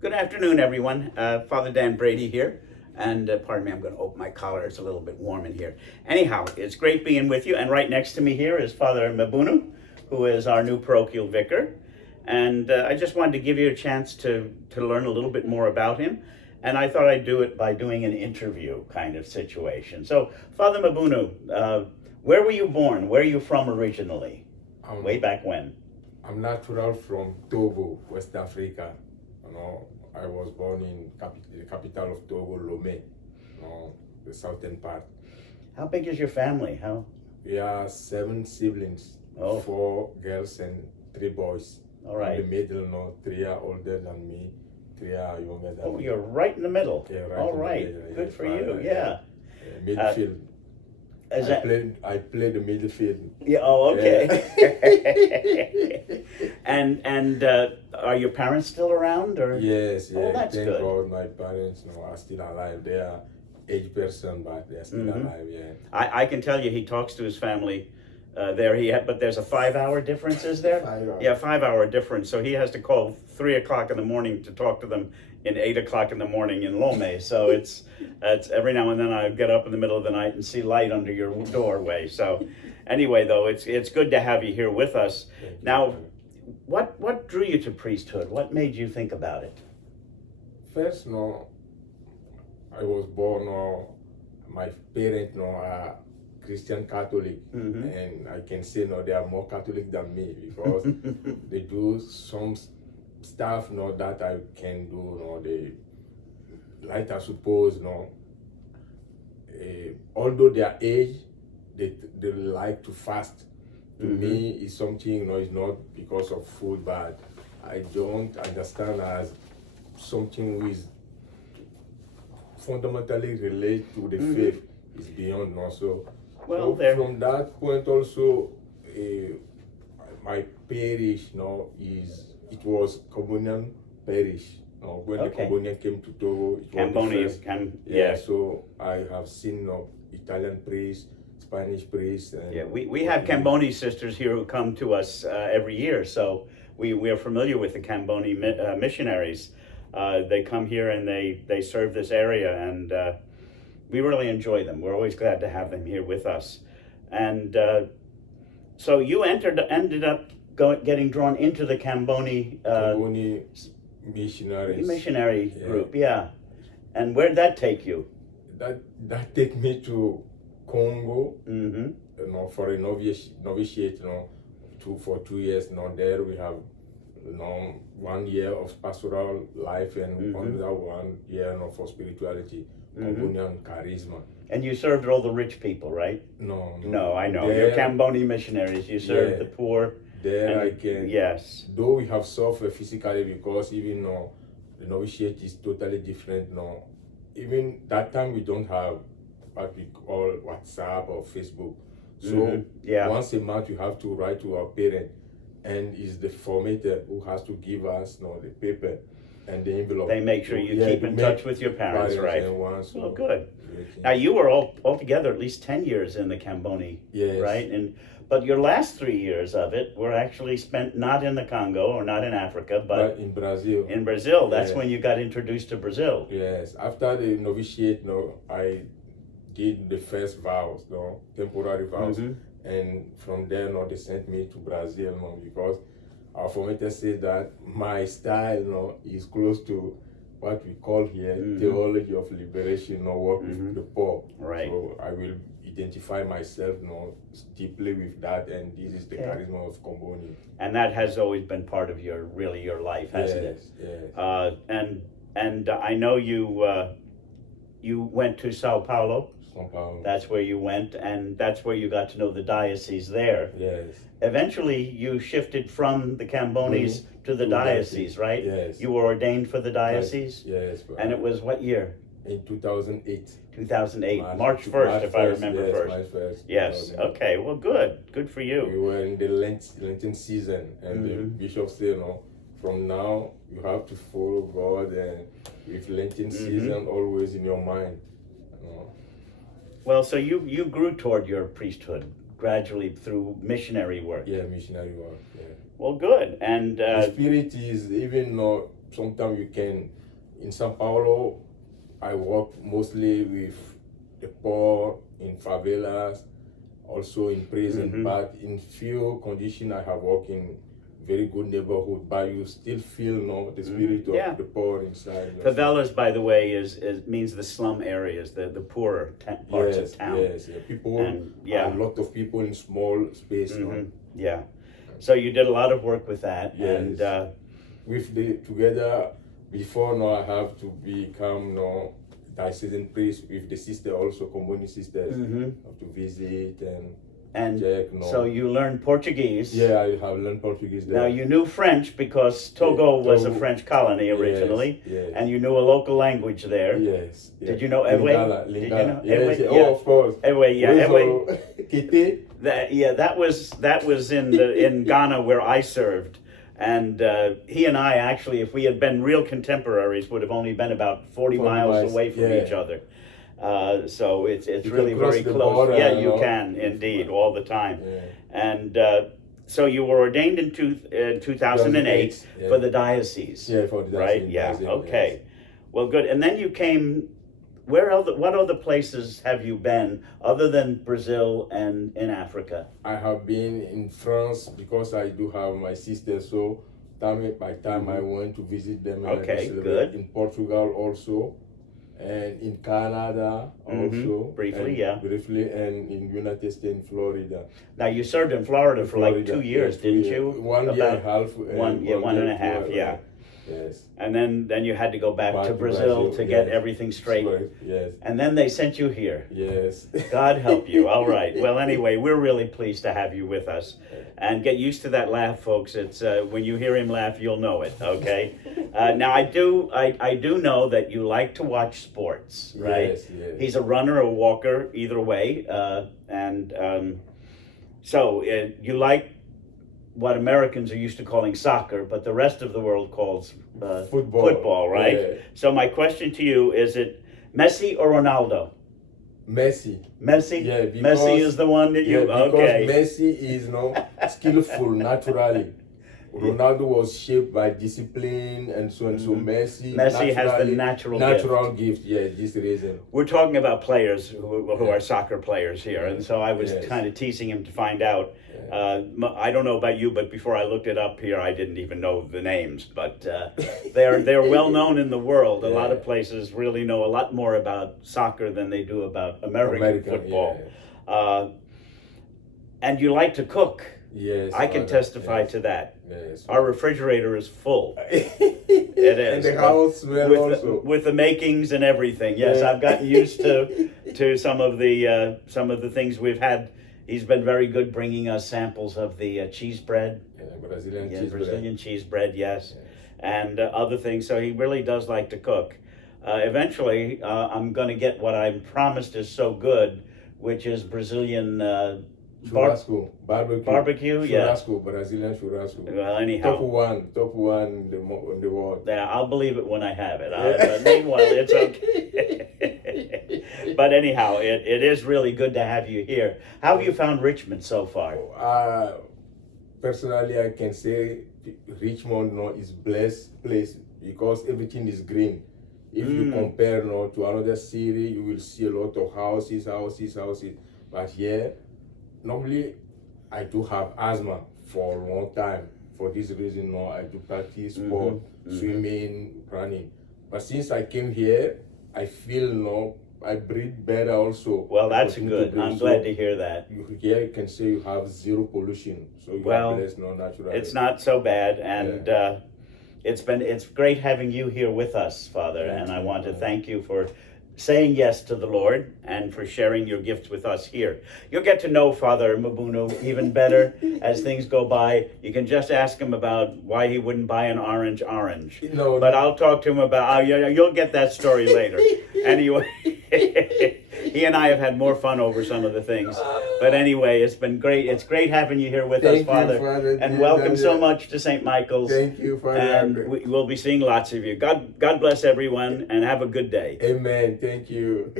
Good afternoon, everyone. Father Dan Brady here. And pardon me, I'm going to open my collar. It's a little bit warm in here. Anyhow, it's great being with you. And right next to me here is Father Mébounou, who is our new parochial vicar. And I just wanted to give you a chance to learn a little bit more about him. And I thought I'd do it by doing an interview kind of situation. So, Father Mébounou, where were you born? Where are you from originally? Way back when? I'm natural from Togo, West Africa. I was born in the capital of Togo, Lomé, the southern part. How big is your family? We are 7 siblings, Oh. 4 girls and 3 boys. All right. In the middle, 3 are older than me, 3 are younger than me. Oh, you're right in the middle. Yeah, right. All in the right. middle, Good for you. Yeah. Midfield. I play the midfield. Yeah. Oh, okay. And are your parents still around, or? Yes. Oh, that's Thank good. God my parents are still alive. They are aged person, but they're still alive. Yeah. I can tell you, he talks to his family. But there's a 5-hour difference, is there? 5 hours. Yeah, 5-hour difference. So he has to call 3 o'clock in the morning to talk to them in 8 o'clock in the morning in Lomé. So it's every now and then I get up in the middle of the night and see light under your doorway. So anyway, though, it's good to have you here with us. Now, what drew you to priesthood? What made you think about it? First, I was born, my parents, are Christian Catholic, and I can say, they are more Catholic than me because they do some stuff, that I can do, they, like I suppose, although their age, they like to fast. To me, it's something, it's not because of food, but I don't understand as something which fundamentally related to the faith. Is beyond also. Well, so from that point also, my parish, it was communion parish. When the communion came to Togo, it was the first. Yeah. So I have seen Italian priests, Spanish priests. And we have Camboni sisters here who come to us every year, so we are familiar with the Camboni missionaries. They come here and they serve this area, and we really enjoy them. We're always glad to have them here with us. And so you ended up getting drawn into the Camboni missionary group, yeah. And where'd that take you? That take me to Congo, for a novitiate, for 2 years. There we have 1 year of pastoral life and another 1 year for spirituality, communion, charisma. And you served all the rich people, right? No, I know. You're Camboni missionaries. You served the poor. There I can. Yes. Though we have suffered physically because even the novitiate is totally different. Even that time we don't have what we call WhatsApp or Facebook. So once a month you have to write to our parent, and it's the formatter who has to give us the paper and the envelope. They make sure you keep in touch with your parents, right? So good. Now you were altogether at least 10 years in the Camboni, right? But your last 3 years of it were actually spent not in the Congo or not in Africa, but in Brazil. In Brazil, that's when you got introduced to Brazil. Yes, after the novitiate, I did the first vows, temporary vows, and from there, they sent me to Brazil, because our formator said that my style, is close to what we call here theology of liberation, work with the poor. Right. So I will identify myself, deeply with that, and this is the charisma of Camboni. And that has always been part of your life, hasn't it? Yes. And I know you went to Sao Paulo. That's where you went, and that's where you got to know the diocese there. Yes. Eventually, you shifted from the Cambonis to the diocese, right? Yes. You were ordained for the diocese? Yes. And it was what year? In 2008. 2008, March 1st, if I remember yes, first. March 1st. Yes, okay, well, good for you. We were in the Lenten season, and the bishop said, from now, you have to follow God, and with Lenten season always in your mind. Well, so you grew toward your priesthood gradually through missionary work. Yeah, missionary work. Yeah. Well, good. And the spirit is even sometimes you can, in Sao Paulo, I work mostly with the poor in favelas, also in prison, but in few conditions I have worked in very good neighborhood, but you still feel the spirit of the poor inside. Favelas, by the way, is means the slum areas, the poorer parts of town. Yes, people, and, a lot of people in small space. Yeah, so you did a lot of work with that, and with the together before now I have to become diocesan priest with the sister, also community sisters, have to visit and check. So you learned Portuguese. Yeah, I have learned Portuguese there. Now you knew French because Togo was a French colony originally, and you knew a local language there. Yes. Did you know Ewe? Lingala. Did you know Yes. Oh, of course. Ewe, yeah. Ewe. Kete. That was in Ghana where I served. And he and I actually, if we had been real contemporaries, would have only been about 40 miles away from each other. So it's you really very close. Border, yeah, you can indeed all the time. And so you were ordained in 2008 for the diocese. Yeah, for the diocese. Right? Yeah. Okay. Well, good. And then you came. What other places have you been other than Brazil and in Africa? I have been in France because I do have my sister. So time by time I went to visit them. Okay, good. In Portugal also, and in Canada also. Briefly, briefly, and in United States, in Florida. Now you served in Florida for like 2 years, didn't you? 1 year and a half. 1 and a half. Yeah. Yes. And then you had to go back to Brazil to get everything straight. Yes. And then they sent you here. Yes. God help you. All right. Well, anyway, we're really pleased to have you with us. And get used to that laugh, folks. It's when you hear him laugh, you'll know it. Okay. Now I do know that you like to watch sports, right? Yes. He's a runner, a walker, either way, so you like what Americans are used to calling soccer, but the rest of the world calls football, right? Yeah. So my question to you is: it Messi or Ronaldo? Messi. Messi. Yeah, because, Messi is the one that you. Because okay. Messi is skillful naturally. Ronaldo was shaped by discipline and so and so. Messi has the natural gift. Yeah, this reason. We're talking about players who are soccer players here, and so I was kind of teasing him to find out. I don't know about you, but before I looked it up here, I didn't even know the names. But they're well known in the world. A lot of places really know a lot more about soccer than they do about American football. And you like to cook. Yes, I can testify to that. Yes. Our refrigerator is full. It is. And the house smell also. With the makings and everything. Yes, I've gotten used to some of the things we've had. He's been very good bringing us samples of the cheese bread. Brazilian cheese bread, yes. And other things. So he really does like to cook. Eventually, I'm going to get what I'm promised is so good, which is Brazilian churrasco, barbecue, churrasco, Brazilian churrasco. Well, anyhow, top one in the world. Yeah, I'll believe it when I have it. But meanwhile, it's okay. But anyhow, it is really good to have you here. How have you found Richmond so far? Personally, I can say Richmond is blessed place because everything is green. If you compare to another city, you will see a lot of houses. But here, normally, I do have asthma for a long time. For this reason, I do practice sport, swimming, running. But since I came here, I feel I breathe better also. Well, that's good. I'm glad to hear that. Here you can say you have zero pollution, so you are blessed naturally. It's not so bad, and it's great having you here with us, Father. And I want to thank you for saying yes to the Lord and for sharing your gifts with us here. You'll get to know Father Mébounou even better as things go by. You can just ask him about why he wouldn't buy an orange. But I'll talk to him about, you'll get that story later. Anyway, he and I have had more fun over some of the things. But anyway, it's been great. It's great having you here with us, Father. Father. And welcome so much to St. Michael's. Thank you, Father. And we'll be seeing lots of you. God bless everyone and have a good day. Amen. Thank you.